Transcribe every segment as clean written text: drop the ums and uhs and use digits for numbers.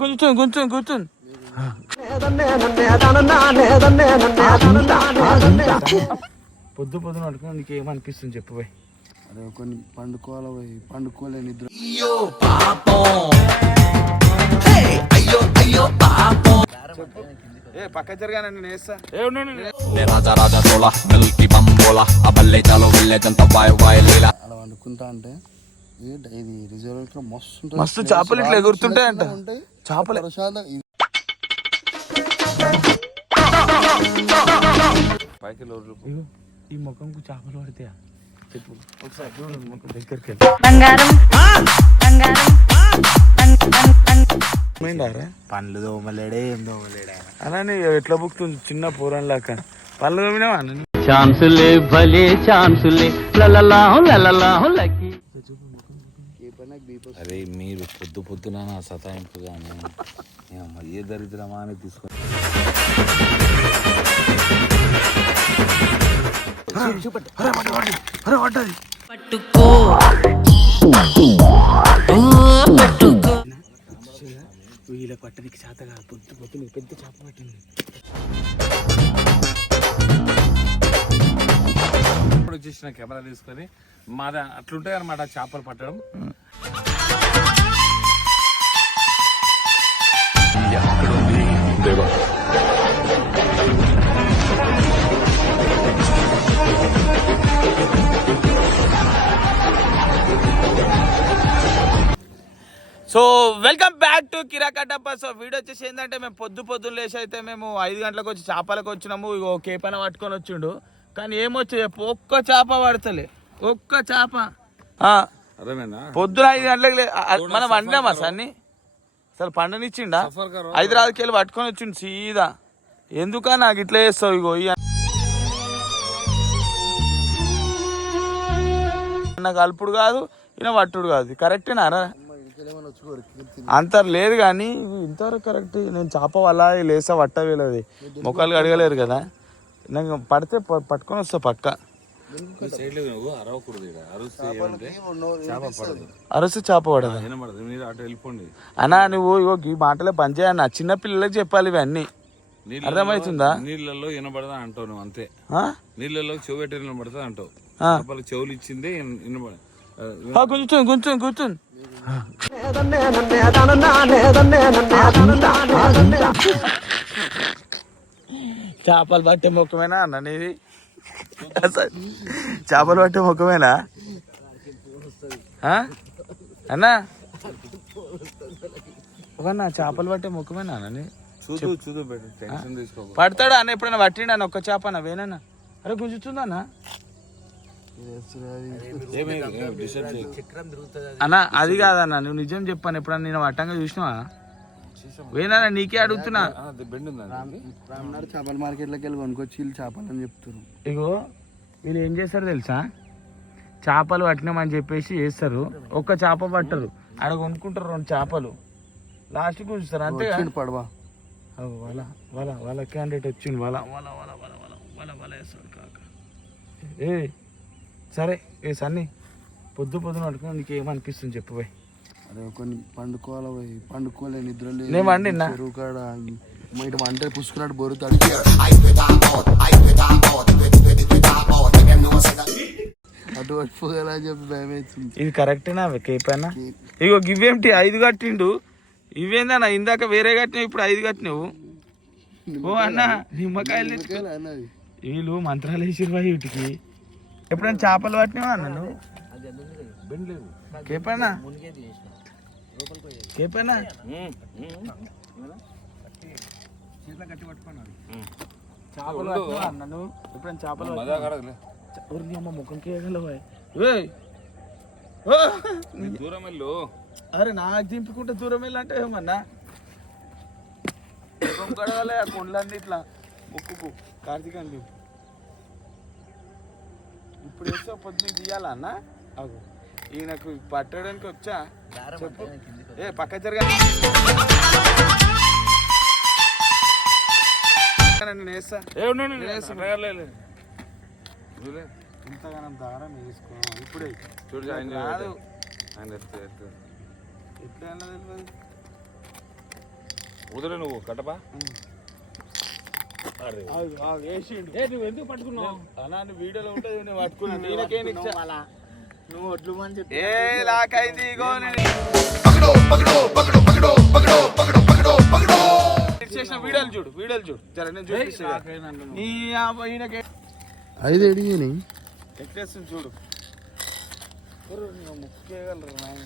కూర్చొని కూర్చొని కూర్చొని పొద్దు పొద్దున పడుకున్నా నీకు ఏమనిపిస్తుంది చెప్పు పోయి. అరే కొన్ని పండుకోవాలి పోయి పండుకోలే నిద్ర. పక్క జరగా నేను వేస్తా. అలా వండుకుంటా అంటే ఇది రిజర్వ్ మస్తు మస్తు చేపలు ఇట్లా ఎగురుతుంటాయంట. చేపలు ఈ ముఖంకు చేపలు పడతాయా చెప్పు ఒకసారి దగ్గరికి పండ్లు దోమలేడే ఏం దోమలేడా అలానే ఎట్లా బుక్తుంది చిన్న పూరం లాక పళ్ళు తోమినావా ఛాన్సులే భలే ఛాన్సులే అరే మీరు పొద్దు పొద్దున సతాయింపుగానే ఏ దరిద్రమా అని తీసుకొని పట్టుకో వీళ్ళ పట్టనికి చేతగా పొద్దు పొద్దున పెద్ద చేప పట్టింది. ఇప్పుడు వచ్చేసిన కెమెరా తీసుకొని మాది అట్లుంటాయి అన్నమాట చేపలు పట్టడం. So welcome back to Kirakattappa. So video వచ్చేసి ఏంటంటే మేము పొద్దున్న లేచి అయితే మేము 5 గంటలకు వచ్చి చేపలకు వచ్చినాము. ఇగో కేపన పట్టుకొని వచ్చిండు కానీ ఏమొచ్చి ఒక్క చేప పడతలే ఒక్క చేప. పొద్దున 5 గంటలకు మనం వండినామా సార్ని అసలు పండనిచ్చిండా? హైదరాబాద్కి వెళ్ళి పట్టుకొని వచ్చిండు సీదా. ఎందుకా నాకు ఇట్లా చేస్తావు? ఇగో నాకు అల్పుడు కాదు ఈయన పట్టుడు కాదు. కరెక్టేనారా? అంత లేదు కానీ ఇంతవరకు కరెక్ట్. నేను చేప వల్ల లేసా పట్ట వీలది మొక్కలు అడగలేరు కదా. నాకు పడితే పట్టుకొని వస్తా పక్క. అరుస్తే చేప పడదు అన్నా. నువ్వు ఇగో ఈ మాటలే బంద్ చేయన్న. చిన్న పిల్లలకి చెప్పాలి ఇవన్నీ. అర్థమవుతుందా? నీళ్ళలో వినబడదా అంటావు నువ్వు అంతే. నీళ్ళలో చెవు పెట్టి వినబడతా అంటావు. చెవులు ఇచ్చిందే కూర్చొని కూర్చొని కూర్చొని చేపలు పట్టే ముఖమేనా అన్న నీది? చేపలు పట్టే ముఖమేనా అన్నా? ఒకన్నా చేపలు పట్టే ముఖమేనా అన్న? పడతాడా అన్న? ఎప్పుడైనా పట్టిండు అన్న ఒక్క చేప అన్న? వేనన్నా? అరే గుంజుతుందన్నా అన్న? అది కాదన్నా, నువ్వు నిజం చెప్పాను. ఎప్పుడన్నా నేను అట్టంగా చూసినావా? వేనా? నీకే అడుగుతున్నా. చేపల మార్కెట్లోకి వెళ్ళి కొనుక్కొచ్చి చేపలు అని చెప్తున్నారు. ఇగో వీళ్ళు ఏం చేస్తారు తెలుసా? చేపలు పట్టినామని చెప్పేసి చేస్తారు, ఒక్క చేప పట్టరు. ఆడ కొనుక్కుంటారు 2 చేపలు, లాస్ట్ కూర్చుస్తారు అంతే. పడవా వాళ్ళ వాళ్ళ వాళ్ళ క్యాండిడేట్ వచ్చింది. వాళ్ళ వాళ్ళ వాళ్ళ వాళ్ళ వాళ్ళ వాళ్ళ వాళ్ళ వేస్తాడు కాక. సరే సన్నీ పొద్దున పడుకున్నా నీకు ఏమనిపిస్తుంది చెప్పు పోయి. అరే కొన్ని పండుకోవాలి పోయి పండుకోలే నిద్ర లేదు. నేను వండినా చెరువు కాడ ఇటు వంట పుసుకున్నాడు బొరుతాడు. అటు పట్టుకోగల చెప్పి భయం అవుతుంది. ఇది కరెక్టేనా కేపైనా? ఇగో గివేమిటి 5 కట్టిండు. ఇవేందన్నా ఇందాక వేరే కట్టినావు, ఇప్పుడు 5 కట్టినావు. ఓ అన్న నిమ్మకాయలు వీళ్ళు మంత్రాలు వేసిరు వీటికి. ఎప్పుడైనా చేపలు పట్టినావా అన్న నువ్వు? కేపైనా కేపైనా చేపలు పట్టినావా అన్న నువ్వు? ఎప్పుడైనా చేపలు అమ్మ ముఖంకి దూరం వెళ్ళు. అరే నాకు దింపుకుంటే దూరం వెళ్ళంటే ఏమన్నా ముఖం కడగాలి. ఆ కొండలన్నీ ఇట్లా ముక్కుకు కార్తీక అని ఇప్పుడు వేస్తే పొద్దున్న తీయాలా అన్న? అగు ఈయనకు పట్టడానికి వచ్చా చెప్పు. పక్క జరగా నేను వేస్తా. ఇంతగానం దారం వేసుకో ఇప్పుడే చూడు. రాదు ఆయన ఎట్లా తెలియదు. వదిలే నువ్వు కట్టపా నువ్వు ఎందుకు పట్టుకున్నావు అలా వీడియోలో ఉంటుంది నేను పట్టుకున్నా నువ్వు ఒడ్లు అని చెప్పి ఏ లాకైంది ఇగో చేసిన వీడియోలు చూడు జర నేను చూపిస్తాను నీ ఈయనకి 5 అడిగాని ఎక్కేస్తుంది చూడు ముక్కేయగలరు నాయన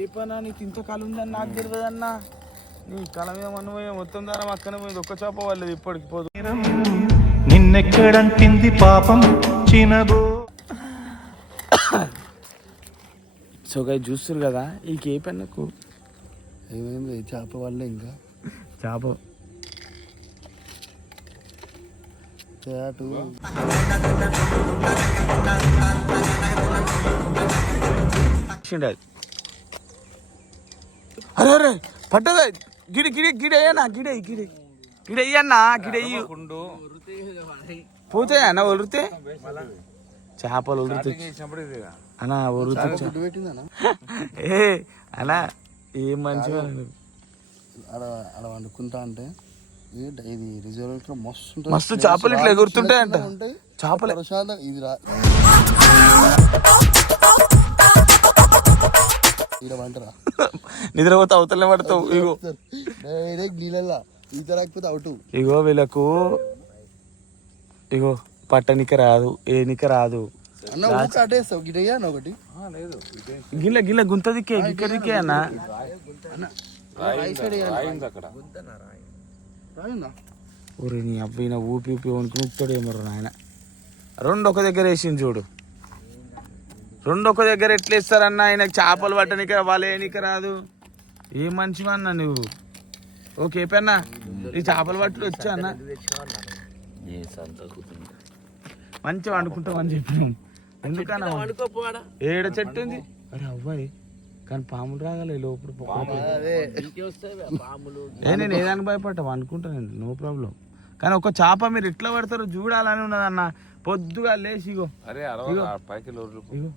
ఏ పనా నీకు ఇంత కాలం ఉందని నాకు తెలియదన్నా నీ కళ మీద మనమయ్యే మొత్తం దారం అక్కనే పోయింది ఒక్క చేప వాళ్ళది ఇప్పటికి పోదు నిన్నెక్కడంటింది పాపం చినబో. సో గా చూస్తారు కదా ఈ ఏ పెన్నకు ఏమైంది చేప వల్ల ఇంకా చేప చేటు అరే అరే పట్టదా గిడి గిడి గిడయ్యనా గిడయ్యన్నా గిడయ్యి పోతాయి అన్న ఒలితే చేపలు ఒలితే అన్నా ఒలితే గుడ్డు పెట్టిందనా ఏ అలా ఏం మంచిగా అలా వండుకుంటా అంటే ఇది రిజర్వ్ మస్తు మస్తు చేపలు ఇట్లా ఎగురుతుంటాయంట చేపలు ప్రసాదం ఇది ఇక్కడ వంటరా నిద్రపోతే అవతలనే పడతావు ఇగో డైరెక్ట్ నీళ్ళల్లా ఈత రాకపోతే అవుట్ ఇగో వీళ్ళకు ఇగో పట్టనిక రాదు ఏనిక రాదు అన్న ఊక అటేస్తావు గిటయ్యా అని ఒకటి గిల్ల గుంత దిక్కే ఇక్కడ దిక్కే అన్న అక్కడ రాయిందా ఊరి నీ అబ్బాయి నా ఊపి వణుకుతాడు ఏమో నాయన రెండు ఒక దగ్గర వేసింది చూడు రెండు ఒక దగ్గర ఎట్లా ఇస్తారన్న ఆయనకు చేపలు పట్టనిక వాళ్ళేనిక రాదు ఏ మంచివా అన్న నువ్వు ఓకే పెన్నా ఈ చేపలు పట్టులు వచ్చా అన్న మంచిగా వండుకుంటామని చెప్పినాం ఎందుకన్నా ఏడ చెట్టు ఉంది అరే అవ్వాయి కానీ పాములు రాగలే లోపల నేను ఏదానికి భయపడ్డా అనుకుంటానండి నో ప్రాబ్లం కానీ ఒక చేప మీరు ఎట్లా పడతారో చూడాలని ఉన్నదన్న పొద్దుగా లేచి ఇగో అరే పైకి ఇగో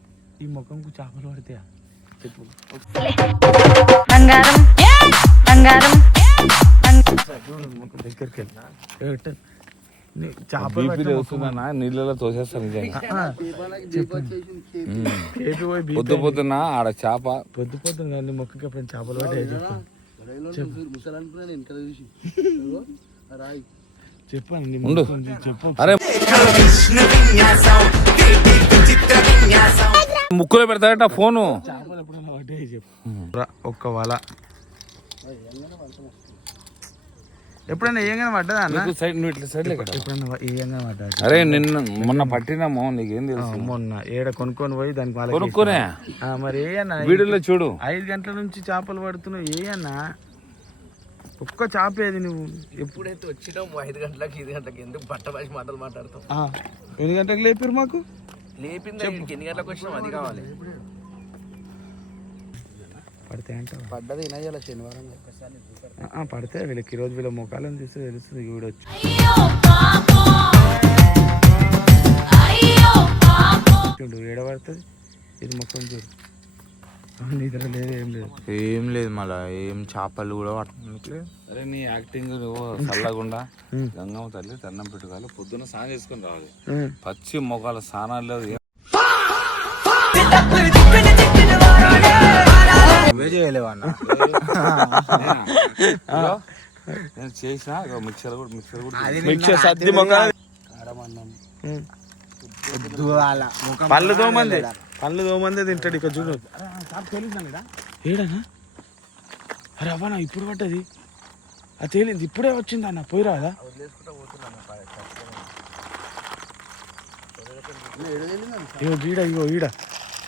ఈ ముఖంకు చేపలు పడతాయా చెప్పు దగ్గరికి వెళ్ళి చేపలు నీళ్ళలో తోసేస్తాను నిజంగా పొద్దున ఆడ చేప పొద్దున కానీ మొక్కకి ఎప్పుడైనా చేపలు పట్టాయి చెప్పండి చెప్పు అరే ముక్కులో పెడతాడట ఫోను చేపలు ఎప్పుడైనా పట్టాయి చెప్పు ఒక్క వల ఎప్పుడైనా ఏమైనా పడ్డదా అన్న సైడ్ నువ్వు ఇట్లా సైడ్ ఎప్పుడైనా ఏమైనా పడ్డా అరే నిన్న మొన్న పట్టినామో నీకేం తెలుసు మొన్న ఏడ కొనుక్కొని పోయి దానికి వాళ్ళకి కొనుక్కోనే మరి ఏ అన్న వీడియోలో చూడు 5 గంటల నుంచి చేపలు పడుతున్నావు ఏ అన్న ఒక్క చేప ఏది నువ్వు ఎప్పుడైతే వచ్చినాము 5 గంటలకి 5 గంటలకి ఎందుకు పట్టబాసి మాటలు మాట్లాడతాం ఎన్ని గంటలకు లేపారు మాకు లేపింది ఎన్ని గంటలకు వచ్చినాం అది కావాలి పడితే అంటావా పడ్డది వినాయాల శనివారం పడితే వీళ్ళకి ఈరోజు వీళ్ళ ముఖాలను చూస్తే తెలుస్తుంది వీడొచ్చు చూడు ఏడ పడుతుంది ఇది ముఖం చూడు నిద్ర లేదు ఏం లేదు మళ్ళా ఏం చేపలు కూడా పట్టలేదు. అరే నీ యాక్టింగ్ చల్లకుండా గంగమ్మ తల్లి దండం పెట్టుకోవాలి పొద్దున్న స్నానం చేసుకొని రావాలి పచ్చి మొగాల స్నానాలు లేదు నేను చేసిన మిక్సర్ మిక్సర్ సర్ది మొఖం పళ్ళు దోమంది తింటాడు ఇక చూడు ఏడనా అరే అవ్వనా ఇప్పుడు పడ్డది అది తేలింది ఇప్పుడే వచ్చింది అన్న పోయి రాదా ఇగో గీడ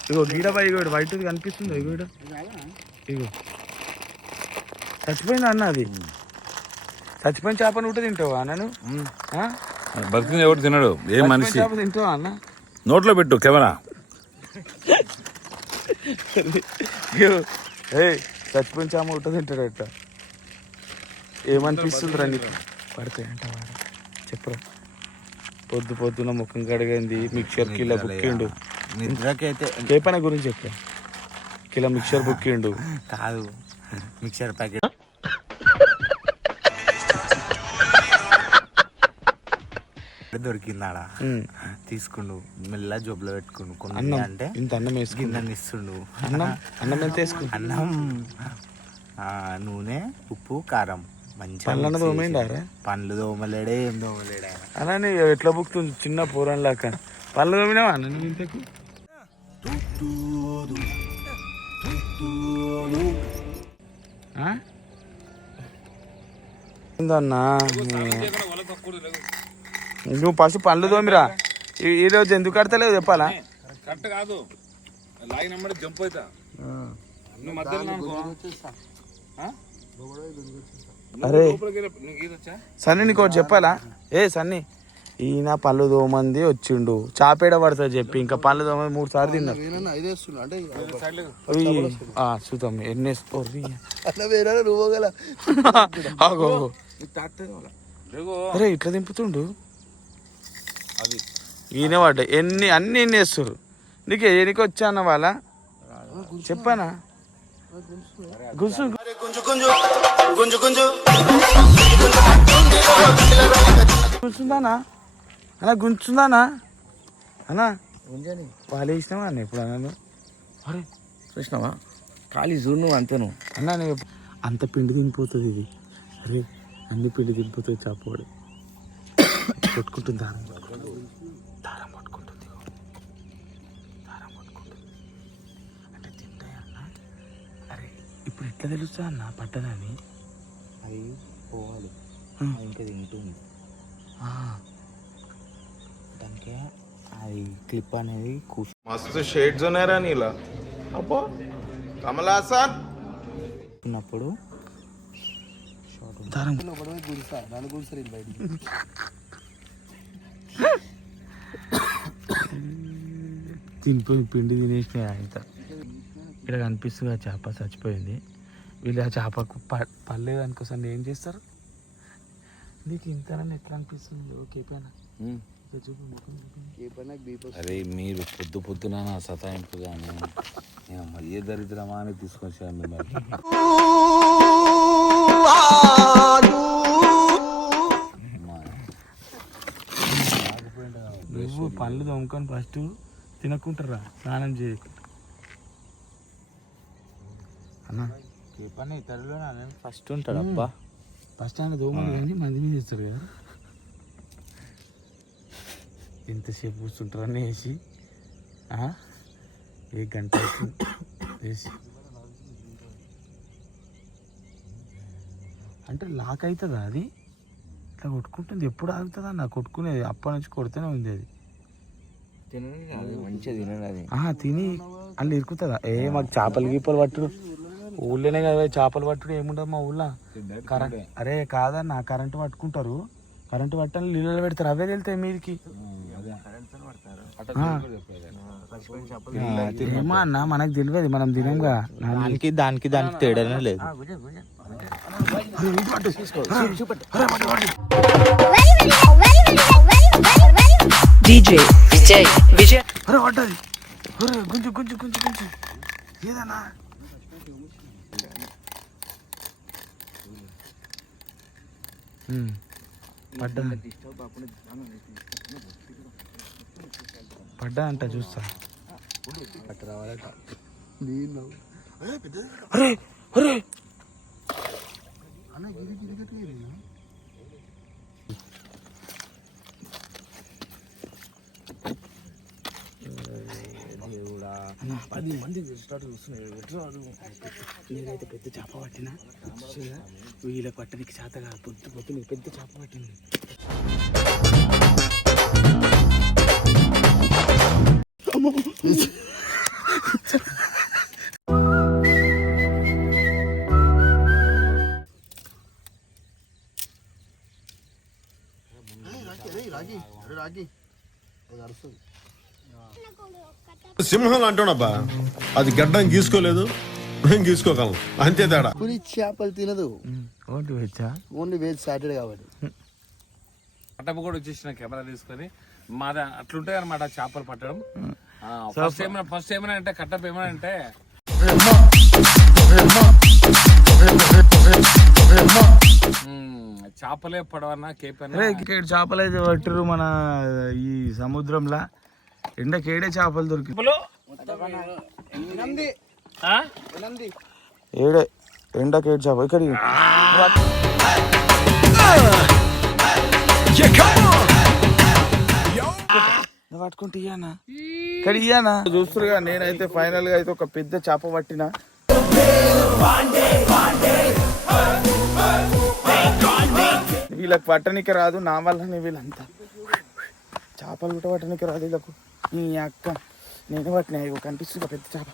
ఇగో గీడ బా ఇగో వైట్ కనిపిస్తుంది ఇగో ఇగో చచ్చిపోయింది అన్న అది చచ్చిపోయిన చేపను ఉంటే తింటావా నన్ను బతికింది ఎవరు తినడు ఏ మనిషి చేప తింటావా అన్న నోట్లో పెట్టు కెమెరా చచ్చిపోయిన చేప ఉంటే తింటాడు అట్ట ఏమనిపిస్తుంది రా నీకు పడతాయి అంటావా చెప్పురా పొద్దున ముఖం కడిగింది మిక్చర్ కిలో బుక్కిండు నిద్రకైతే కేపన గురించి చెప్పా కిలో మిక్చర్ బుక్కిండు. కాదు మిక్చర్ ప్యాకెట్ దొరికిందాడా తీసుకుండు మెల్ల జోబులో పెట్టుకుండు కొన్ని అంటే ఇంత అన్నం వేసుకుండు. గిన్నెని ఇస్తుండు. అన్నం ఎంత వేసుకుండు? అన్నం నూనె ఉప్పు కారం మంచిగా పళ్ళన్న దోమైండారా? పండ్లు దోమలేడే ఏం దోమలేడే అలా నీవు ఎట్లా బుక్తుంది చిన్న పూరంలాక పళ్ళు దోమినావా అన్న నువ్వు ఇంతకు? ఏందన్నా నువ్వు ఫస్ట్ పళ్ళు దోమిరా. ఈ రోజు ఎందుకు కడతలేవు చెప్పాలా? కరెక్ట్ కాదు లాగిన జంప్ అవుతా నువ్వు మధ్యలో అరే సన్నీ నీకు ఒకటి చెప్పాలా? ఏ ఈయన పళ్ళు దోమంది వచ్చిండు చాపేడ పడుతుంది చెప్పి ఇంకా పళ్ళు దోమంది 3 సార్లు తిన్నారు. చూద్దాం ఎన్ని వేసుకోర్రి. అరే ఇట్లా దింపుతుండు ఈయన వాడు అన్ని ఎన్ని వేస్తారు నీకు ఎనికి వచ్చా అన్న వాళ్ళ చెప్పానా? గుంజుందానా అన్నా గుంజుందానా అన్నా పాలు వేసినావా అన్న ఇప్పుడు అన్నాను. అరే చూసినావా ఖాళీ చూడు నువ్వు అంతేను అన్నా నేను అంత పిండి తినిపోతుంది ఇది. అరే అన్ని పిండి తినిపోతుంది చాపవాడు కొట్టుకుంటుంది దారం పట్టుకుంటుంది అంటే తింటాయి అన్న. అరే ఇప్పుడు ఎట్లా తెలుస్తా అన్న పట్టదని? అవి పోవాలి ఇంకా తింటుంది దానికి అది క్లిప్ అనేది मस्त शेड जो नाही राणीला अप्पा कमला असा కూర్చున్నప్పుడు దారం తినిపోయి పిండి తినేసిన ఇంత ఇక్కడ కనిపిస్తుంది ఆ చేప చచ్చిపోయింది. వీళ్ళు ఆ చేపకు పర్లేదు అనుకోసం ఏం చేస్తారు? నీకు ఇంతనని ఎట్లా అనిపిస్తుంది? ఓకే పైన అరే మీరు పొద్దున సతాయింపు కానీ ఏ దరిద్రమా అని తీసుకొచ్చాను మిమ్మల్ని. నువ్వు పళ్ళు దొంగకొని ఫస్ట్ తినకుంటారా స్నానం చేయకుండా అన్న. ఏ పని ఇతరులు ఫస్ట్ ఉంటాడు అబ్బా. ఫస్ట్ ఆయన దోమలు కానీ మంది మీద ఇస్తారు కదా. ఎంతసేపు కూర్చుంటారని వేసి ఏ గంట వేసి అంటే లాక్ అవుతుందా అది? ఇట్లా కొట్టుకుంటుంది ఎప్పుడు ఆగుతుందా? నాకు కొట్టుకునేది అప్పటి నుంచి కొడుతూనే ఉంది అది. మంచిగా తినది తిని అల్లు ఇరుకుతుందా? మాకు చేపలు గీపలు పట్టుడు ఊళ్ళోనే కదా చేపలు పట్టుడు ఏముండదు మా ఊళ్ళో. కరెంట్ అరే కాదన్న కరెంటు పట్టుకుంటారు, కరెంటు పట్టాలి నీళ్ళలో పెడతారు, అవే వెళ్తాయి మీదికి. ఏమో అన్న మనకు తెలియదు, మనం తినంగా. దానికి తేడానే లేదు. అరే పడ్డది. గుంజు గుంజు గుంజు గుంజు ఏదన్నా పడ్డా అంట చూస్తా. అరే అరే దేవుడా 10 మంది స్టార్ట్ చూస్తున్నాడు. నేనైతే పెద్ద చేప పట్టినా వీళ్ళ పట్టనికి చేతగా పొద్దు పొద్దు పెద్ద చేప పట్టింది. సింహం అంటున్నాబ్బా, అది గడ్డం గీసుకోలేదు, మేము గీసుకోగలం అంతే తేడా. పులి చేపలు తినదు, ఓన్లీ వెజ్ సాటర్డే కాబట్టి. పట్టపు కూడా వచ్చేసిన కెమెరా తీసుకొని మాది అట్లుంటాయి అనమాట చేపలు పట్టడం. ఫస్ట్ ఏమైనా అంటే కట్టపు ఏమైనా అంటే చేపలే పడవన్నా కేపన్నా అరే ఇక్కడ చేపలు అయితే పట్టిరు మన ఈ సముద్రంలో ఎండకేడే చేపలు దొరికి ఏడే ఎండకేడు చేప ఇక్కడ పట్టుకుంటే ఇయ్యానా ఇక్కడ ఇయ్యానా చూస్తురుగా నేనైతే ఫైనల్ గా అయితే ఒక పెద్ద చేప పట్టినా వీళ్ళకి పట్టనికి రాదు నా వల్లనే వీళ్ళంతా చేపలు కూడా పట్టనికి రాదు వీళ్ళకు నీ అక్క నేను పట్టినా కనిపిస్తుంది పెద్ద చేప